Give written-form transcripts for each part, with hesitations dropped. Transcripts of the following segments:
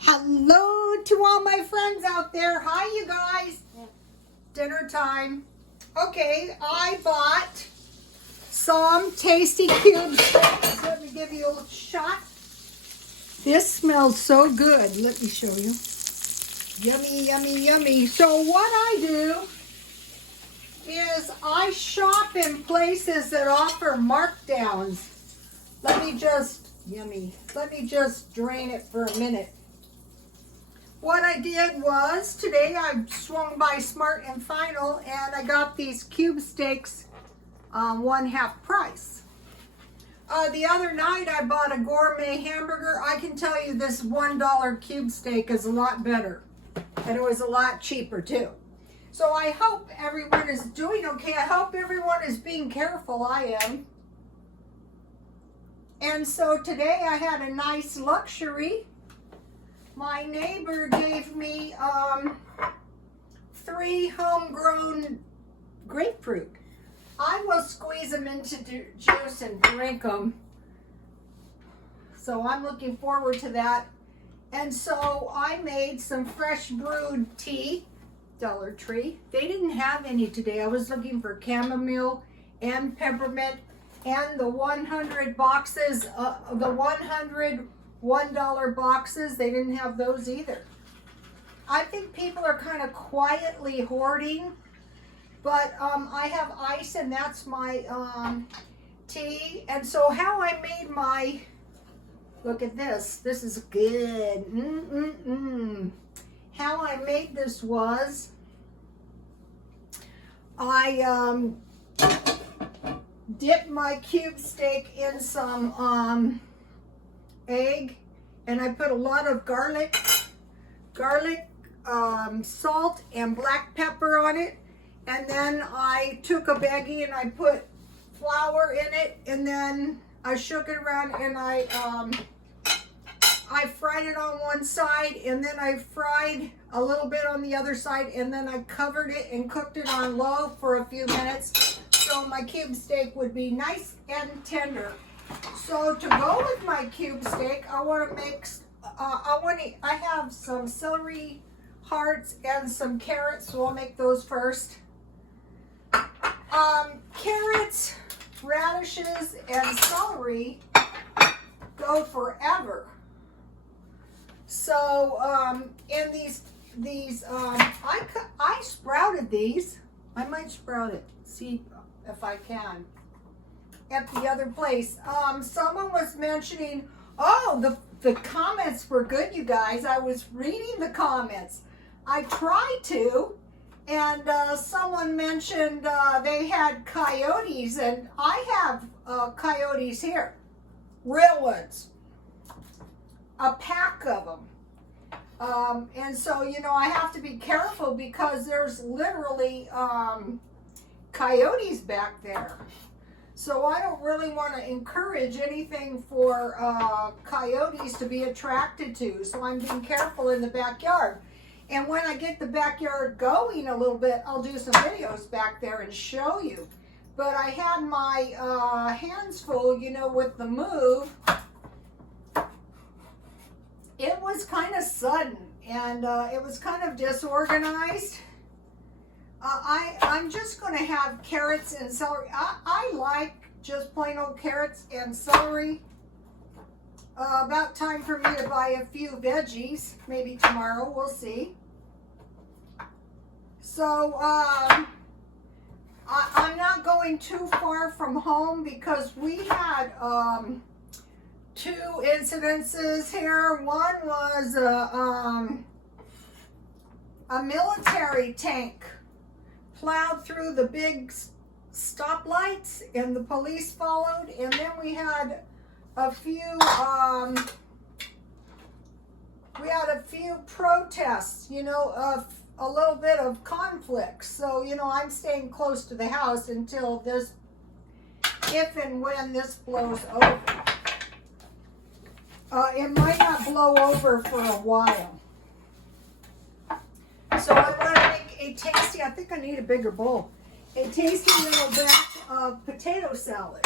Hello to all my friends out there. Hi, you guys. Dinner time. Okay, I bought some tasty cubes. Let me give you a little shot. This smells so good. Let me show you. Yummy, yummy, yummy. So what I do is I shop in places that offer markdowns. Let me just drain it for a minute. What I did was, today I swung by Smart and Final and I got these cube steaks 1/2 price. The other night I bought a gourmet hamburger. I can tell you this $1 cube steak is a lot better. And it was a lot cheaper too. So I hope everyone is doing okay. I hope everyone is being careful. I am. And so today I had a nice luxury. My neighbor gave me 3 homegrown grapefruit. I will squeeze them into juice and drink them. So I'm looking forward to that. And so I made some fresh brewed tea, Dollar Tree. They didn't have any today. I was looking for chamomile and peppermint and the 100 boxes, the 100 $1 boxes. They didn't have those either. I think people are kind of quietly hoarding, but I have ice and that's my tea. And so how I made my, look at this. This is good. How I made this was, I dipped my cube steak in some egg, and I put a lot of garlic, salt, and black pepper on it. And then I took a Veggie and I put flour in it, and then I shook it around and I fried it on one side, and then I fried a little bit on the other side, and then I covered it and cooked it on low for a few minutes so my cube steak would be nice and tender. So to go with my cube steak, I want to mix, I have some celery hearts and some carrots, so I'll make those first. Carrots, radishes, and celery go forever. So in these I sprouted these. I might sprout it, see if I can, at the other place. Someone was mentioning, oh, the comments were good, you guys. I was reading the comments. I tried to, and someone mentioned they had coyotes, and I have coyotes here, real ones, a pack of them. And so, you know, I have to be careful because there's literally coyotes back there. So I don't really want to encourage anything for coyotes to be attracted to. So I'm being careful in the backyard. And when I get the backyard going a little bit, I'll do some videos back there and show you. But I had my hands full, you know, with the move. It was kind of sudden, and it was kind of disorganized. I'm just going to have carrots and celery. I like just plain old carrots and celery. About time for me to buy a few veggies. Maybe tomorrow, we'll see. So I'm not going too far from home because we had 2 incidences here. One was a military tank plowed through the big stoplights, and the police followed. And then we had a few protests, you know, a little bit of conflict. So, you know, I'm staying close to the house until this, if and when this blows over. It might not blow over for a while. So I'm going to make a tasty, I think I need a bigger bowl, a tasty little batch of potato salad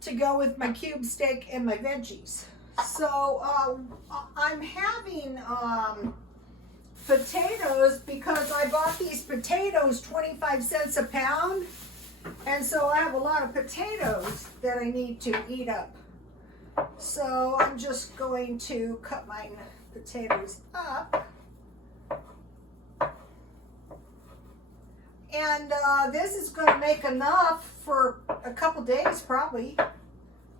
to go with my cube steak and my veggies. So I'm having potatoes because I bought these potatoes 25 cents a pound. And so I have a lot of potatoes that I need to eat up. So I'm just going to cut my potatoes up. And this is going to make enough for a couple days probably.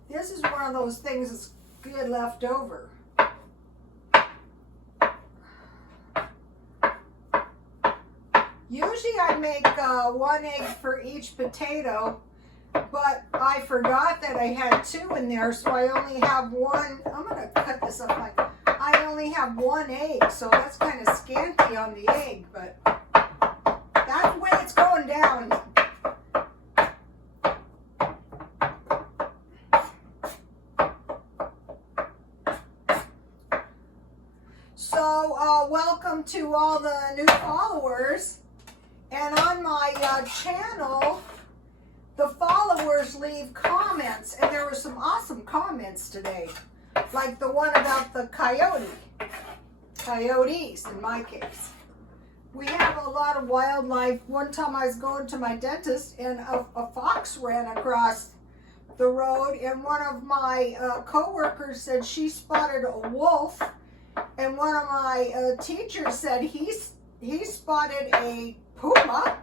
This is one of those things that's good left over. Usually I make 1 egg for each potato, but I forgot that I had 2 in there, so I only have 1. I'm going to cut this up like I only have 1 egg, so that's kind of scanty on the egg, but that's the way it's going down. So welcome to all the new followers. And on my channel, the followers leave comments, and there were some awesome comments today, like the one about the coyotes in my case. We have a lot of wildlife. One time I was going to my dentist, and a fox ran across the road, and one of my co-workers said she spotted a wolf, and one of my teachers said he spotted a puma.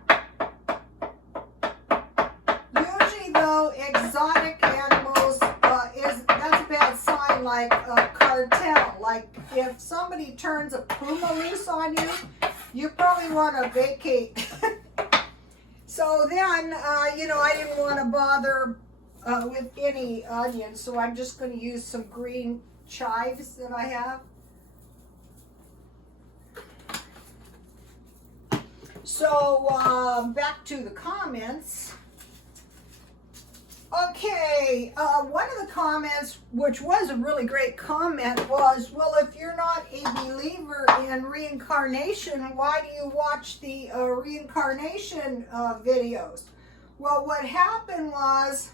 Usually though, exotic animals, that's a bad sign, like a cartel. Like if somebody turns a puma loose on you, you probably want to vacate. So then, you know, I didn't want to bother with any onions, so I'm just going to use some green chives that I have. So back to the comments. Okay, one of the comments, which was a really great comment, was, well, if you're not a believer in reincarnation, why do you watch the reincarnation videos? Well, what happened was,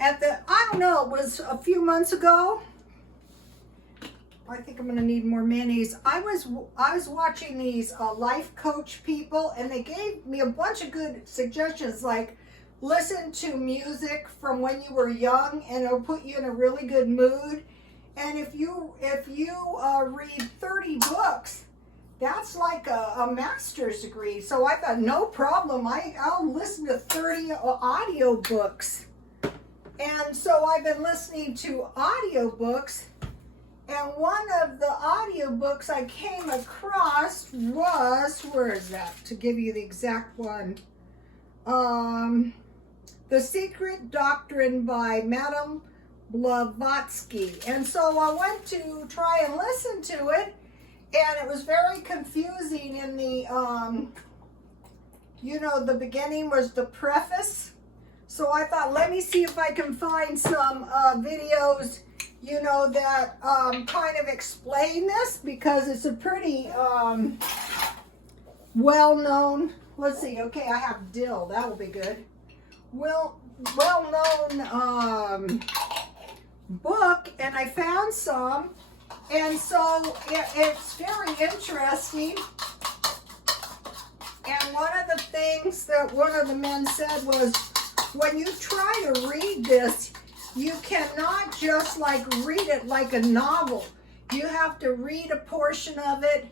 I don't know, it was a few months ago. I think I'm going to need more minis. I was watching these life coach people, and they gave me a bunch of good suggestions, like listen to music from when you were young, and it'll put you in a really good mood. And if you read 30 books, that's like a master's degree. So I thought, no problem. I'll listen to 30 audio books. And so I've been listening to audio books. And one of the audiobooks I came across was, where is that? To give you the exact one. The Secret Doctrine by Madame Blavatsky. And so I went to try and listen to it, and it was very confusing in the, you know, the beginning was the preface. So I thought, let me see if I can find some videos, you know, that kind of explain this, because it's a pretty well-known, let's see, okay, I have dill, that will be good. Well-known book, and I found some, and so it's very interesting. And one of the things that one of the men said was, when you try to read this, you cannot just like read it like a novel. You have to read a portion of it,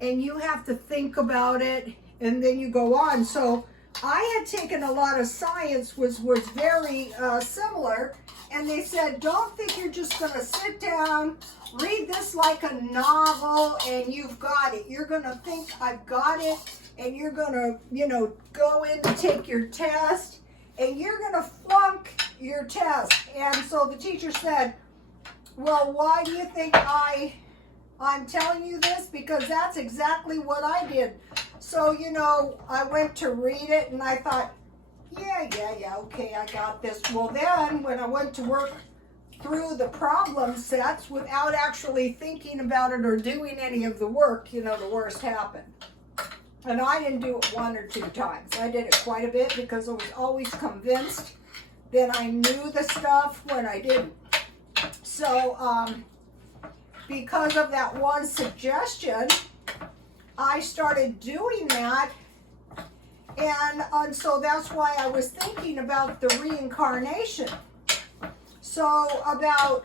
and you have to think about it, and then you go on. So I had taken a lot of science, was very similar, and they said, don't think you're just going to sit down, read this like a novel, and you've got it. You're going to think, I've got it, and you're going to, you know, go in to take your test, and you're going to flunk your test. And so the teacher said, well, why do you think I'm telling you this? Because that's exactly what I did. So, you know, I went to read it, and I thought, yeah, okay, I got this. Well, then when I went to work through the problem sets without actually thinking about it or doing any of the work, you know, the worst happened. And I didn't do it 1 or 2 times. I did it quite a bit, because I was always convinced that I knew the stuff when I didn't. So, because of that one suggestion, I started doing that. And so that's why I was thinking about the reincarnation. So about,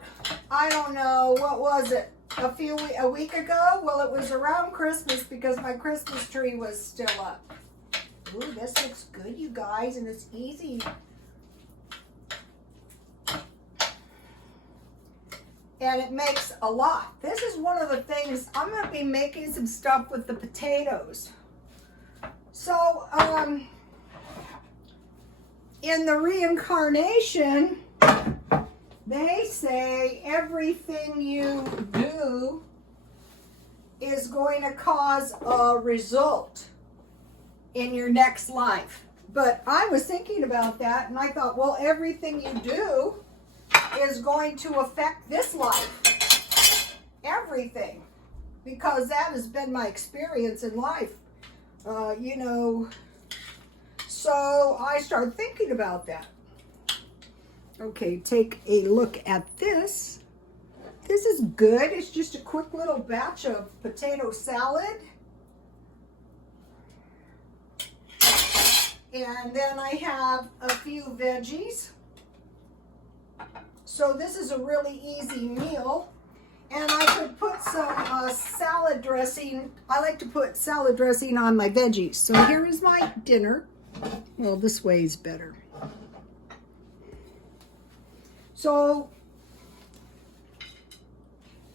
I don't know, what was it? A week ago? Well, it was around Christmas because my Christmas tree was still up. Ooh, this looks good, you guys, and it's easy. And it makes a lot. This is one of the things, I'm going to be making some stuff with the potatoes. So, in the reincarnation, they say everything you do is going to cause a result in your next life. But I was thinking about that, and I thought, well, everything you do is going to affect this life. Everything. Because that has been my experience in life. You know, so I started thinking about that. Okay, take a look at this. This is good. It's just a quick little batch of potato salad. And then I have a few veggies. So this is a really easy meal. And I could put some salad dressing. I like to put salad dressing on my veggies. So here is my dinner. Well, this way is better. So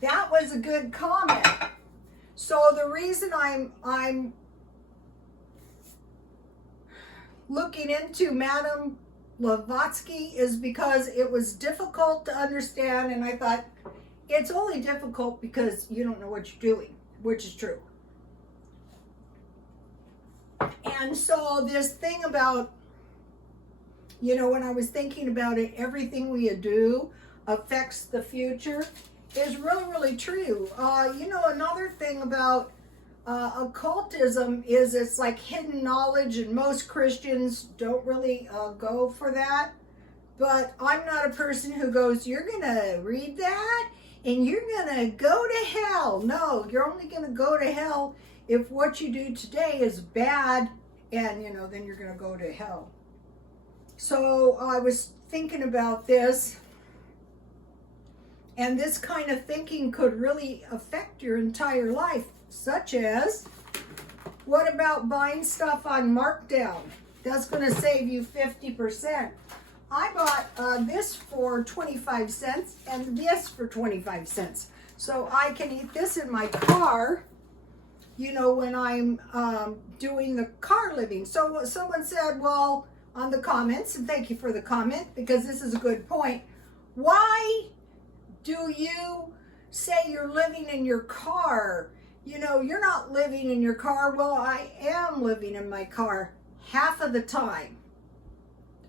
that was a good comment. So the reason I'm looking into Madame Blavatsky is because it was difficult to understand, and I thought, it's only difficult because you don't know what you're doing, which is true. And so this thing about, you know, when I was thinking about it, everything we do affects the future is really, really true. You know, another thing about occultism is it's like hidden knowledge, and most Christians don't really go for that. But I'm not a person who goes, you're going to read that and you're going to go to hell. No, you're only going to go to hell if what you do today is bad, and, you know, then you're going to go to hell. So I was thinking about this, and this kind of thinking could really affect your entire life, such as, what about buying stuff on Markdown? That's going to save you 50%. I bought this for 25 cents and this for 25 cents. So I can eat this in my car, you know, when I'm doing the car living. So someone said, well, on the comments, and thank you for the comment, because this is a good point. Why do you say you're living in your car? You know, you're not living in your car. Well, I am living in my car half of the time.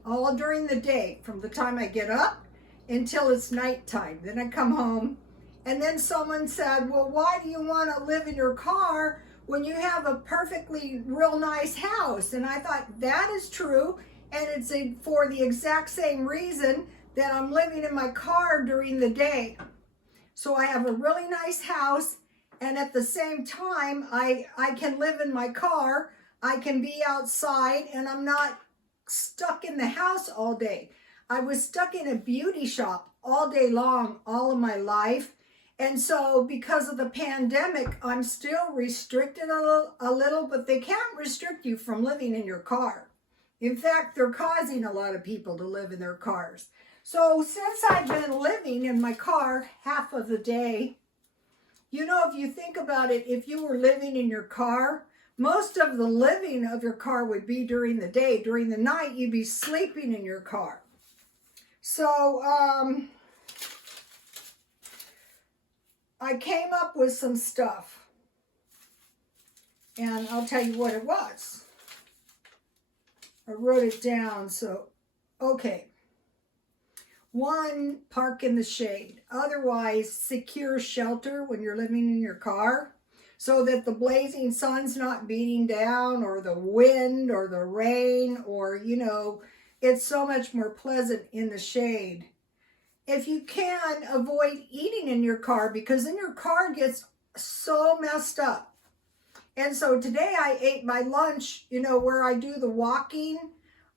All during the day, from the time I get up until it's nighttime. Then I come home, and then someone said, well, why do you want to live in your car when you have a perfectly real nice house? And I thought, that is true, and it's for the exact same reason that I'm living in my car during the day. So I have a really nice house, and at the same time, I can live in my car, I can be outside, and I'm not stuck in the house all day. I was stuck in a beauty shop all day long, all of my life. And so because of the pandemic, I'm still restricted a little, but they can't restrict you from living in your car. In fact, they're causing a lot of people to live in their cars. So since I've been living in my car half of the day, you know, if you think about it, if you were living in your car, most of the living of your car would be during the day. During the night, you'd be sleeping in your car. So, I came up with some stuff. And I'll tell you what it was. I wrote it down, so, okay. 1, park in the shade. Otherwise, secure shelter when you're living in your car, so that the blazing sun's not beating down, or the wind, or the rain, or, you know, it's so much more pleasant in the shade. if you can, avoid eating in your car, because then your car gets so messed up. And so today I ate my lunch, you know, where I do the walking.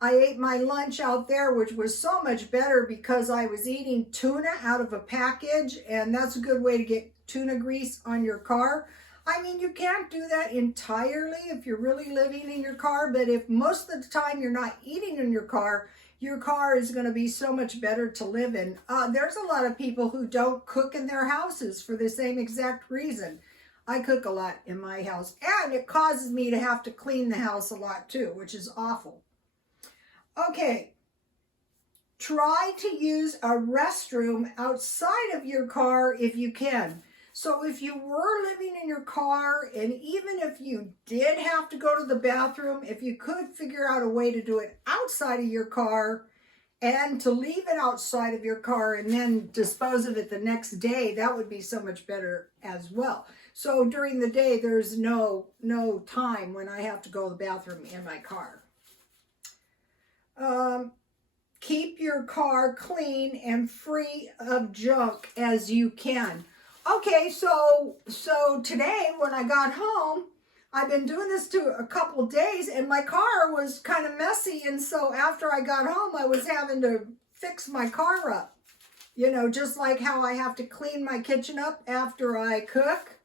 I ate my lunch out there, which was so much better because I was eating tuna out of a package, and that's a good way to get tuna grease on your car. I mean, you can't do that entirely if you're really living in your car, but if most of the time you're not eating in your car is going to be so much better to live in. There's a lot of people who don't cook in their houses for the same exact reason. I cook a lot in my house, and it causes me to have to clean the house a lot too, which is awful. Okay, try to use a restroom outside of your car if you can. So if you were living in your car, and even if you did have to go to the bathroom, if you could figure out a way to do it outside of your car and to leave it outside of your car and then dispose of it the next day, that would be so much better as well. So during the day, there's no time when I have to go to the bathroom in my car. Keep your car clean and free of junk as you can. Okay, so today when I got home, I've been doing this to a couple days, and my car was kind of messy, and so after I got home, I was having to fix my car up. You know, just like how I have to clean my kitchen up after I cook.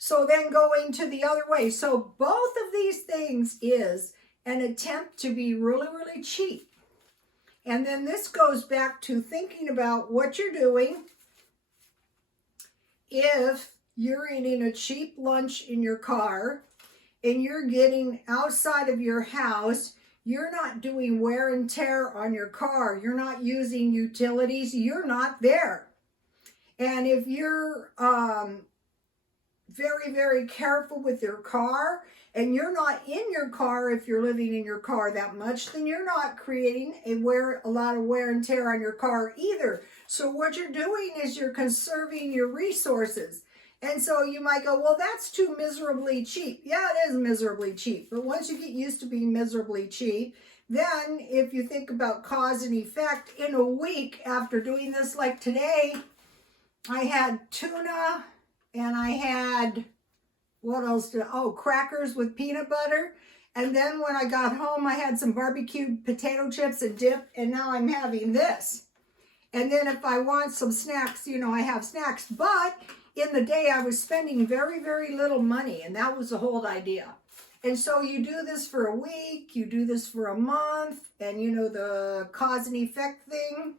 So then going to the other way. So both of these things is an attempt to be really, really cheap. And then this goes back to thinking about what you're doing. If you're eating a cheap lunch in your car and you're getting outside of your house, you're not doing wear and tear on your car. You're not using utilities. You're not there. And if you're very, very careful with your car, and you're not in your car if you're living in your car that much, then you're not creating a lot of wear and tear on your car either. So what you're doing is you're conserving your resources. And so you might go, well, that's too miserably cheap. Yeah, it is miserably cheap. But once you get used to being miserably cheap, then if you think about cause and effect, in a week after doing this, like today, I had tuna and I had, what else crackers with peanut butter. And then when I got home, I had some barbecued potato chips and dip, and now I'm having this. And then if I want some snacks, you know, I have snacks. But in the day, I was spending very, very little money, and that was the whole idea. And so you do this for a week, you do this for a month, and you know, the cause and effect thing,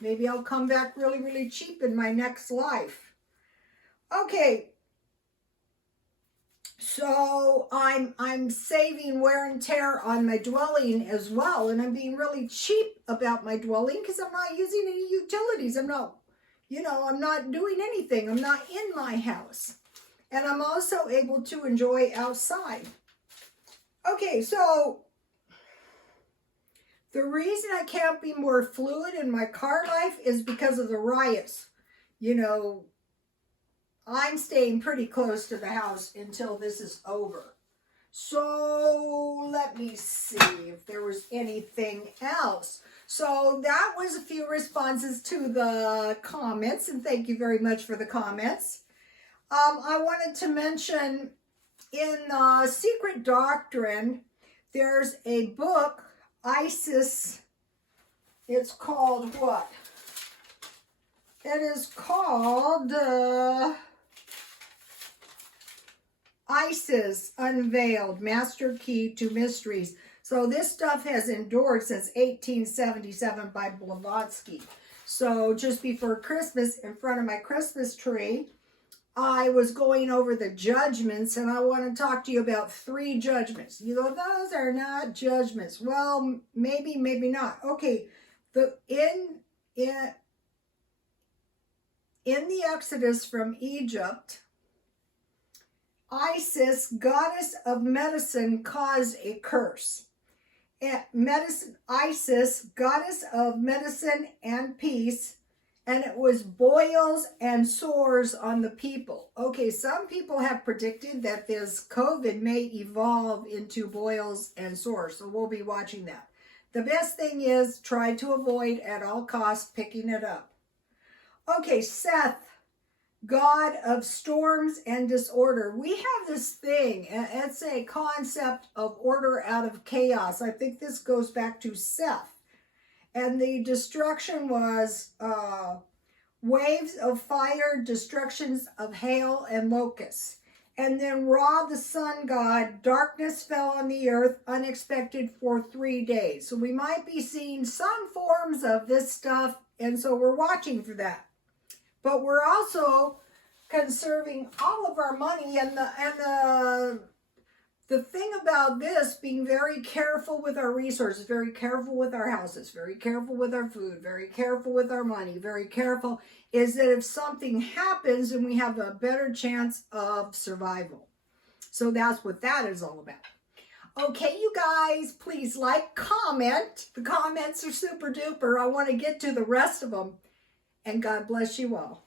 maybe I'll come back really, really cheap in my next life. Okay. So I'm saving wear and tear on my dwelling as well, and I'm being really cheap about my dwelling because I'm not using any utilities. I'm not doing anything. I'm not in my house. And I'm also able to enjoy outside. Okay, so the reason I can't be more fluid in my car life is because of the riots. You know, I'm staying pretty close to the house until this is over. So let me see if there was anything else. So that was a few responses to the comments, and thank you very much for the comments. I wanted to mention in the Secret Doctrine, there's a book, ISIS. It's called what? It is called ISIS Unveiled, Master Key to Mysteries. So this stuff has endured since 1877 by Blavatsky. So just before Christmas, in front of my Christmas tree, I was going over the judgments, and I want to talk to you about 3 judgments. You go, those are not judgments. Well, maybe, maybe not. Okay, in the Exodus from Egypt, Isis, goddess of medicine, caused a curse. Isis, goddess of medicine and peace, and it was boils and sores on the people. Okay, some people have predicted that this COVID may evolve into boils and sores, so we'll be watching that. The best thing is try to avoid at all costs picking it up. Okay, Seth, God of storms and disorder. We have this thing, it's a concept of order out of chaos. I think this goes back to Seth. And the destruction was waves of fire, destructions of hail and locusts. And then Ra, the sun god, darkness fell on the earth, unexpected for 3 days. So we might be seeing some forms of this stuff, and so we're watching for that. But we're also conserving all of our money, and the thing about this, being very careful with our resources, very careful with our houses, very careful with our food, very careful with our money, very careful, is that if something happens, then we have a better chance of survival. So that's what that is all about. Okay, you guys, please like, comment. The comments are super duper. I want to get to the rest of them. And God bless you all.